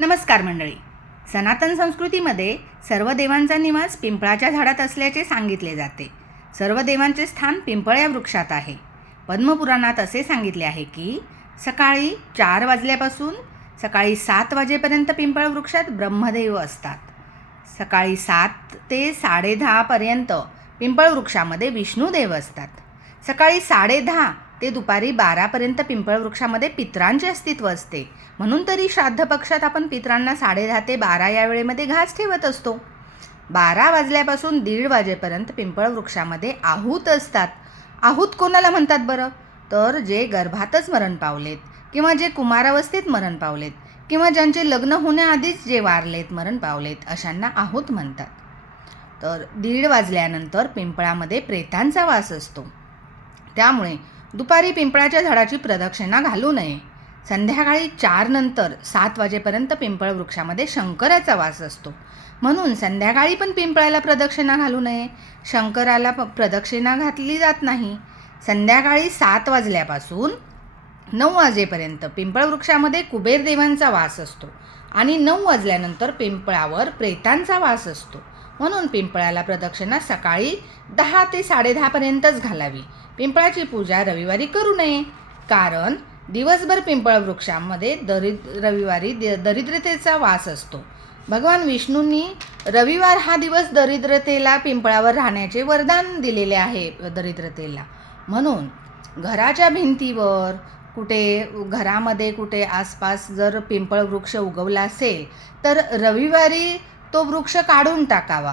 नमस्कार मंडळी. सनातन संस्कृतीमध्ये सर्व देवांचा निवास पिंपळाच्या झाडात असल्याचे सांगितले जाते. सर्व देवांचे स्थान पिंपळ या वृक्षात आहे. पद्मपुराणात असे सांगितले आहे की सकाळी 4 वाजल्यापासून सकाळी 7 वाजेपर्यंत पिंपळ वृक्षात ब्रह्मदेव असतात. सकाळी 7 ते 10:30 पर्यंत पिंपळ वृक्षामध्ये विष्णुदेव असतात. सकाळी 10:30 ते दुपारी 12पर्यंत पिंपळ वृक्षामध्ये पितरांचे अस्तित्व असते. म्हणून तरी श्राद्ध पक्षात आपण पितरांना 10:30 ते 12 या वेळेमध्ये घास ठेवत असतो. 12 वाजल्यापासून 1:30 वाजेपर्यंत पिंपळ वृक्षामध्ये आहूत असतात. आहूत कोणाला म्हणतात बरं? तर जे गर्भातच मरण पावलेत किंवा जे कुमारावस्थेत मरण पावलेत किंवा ज्यांचे लग्न होण्याआधीच जे वारलेत मरण पावलेत अशांना आहूत म्हणतात. तर 1:30 वाजल्यानंतर पिंपळामध्ये प्रेतांचा वास असतो. त्यामुळे दुपारी पिंपळाच्या झाडाची प्रदक्षिणा घालू नये. संध्याकाळी 4 नंतर 7 वाजेपर्यंत पिंपळ वृक्षामध्ये शंकराचा वास असतो. म्हणून संध्याकाळी पण पिंपळाला प्रदक्षिणा घालू नये. शंकराला प्रदक्षिणा घातली जात नाही. संध्याकाळी 7 वाजल्यापासून 9 वाजेपर्यंत पिंपळ वृक्षामध्ये कुबेर देवांचा वास असतो आणि 9 वाजल्यानंतर पिंपळावर प्रेतांचा वास असतो. म्हणून पिंपळाला प्रदक्षिणा सकाळी 10 ते 10:30 पर्यंतच घालावी. पिंपळाची पूजा रविवारी करू नये, कारण दिवसभर पिंपळ वृक्षामध्ये रविवारी दरिद्रतेचा वास असतो. भगवान विष्णूंनी रविवार हा दिवस दरिद्रतेला पिंपळावर राहण्याचे वरदान दिलेले आहे दरिद्रतेला. म्हणून घराच्या भिंतीवर घरामध्ये कुठे आसपास जर पिंपळ वृक्ष उगवला असेल तर रविवारी तो वृक्ष काढून टाकावा.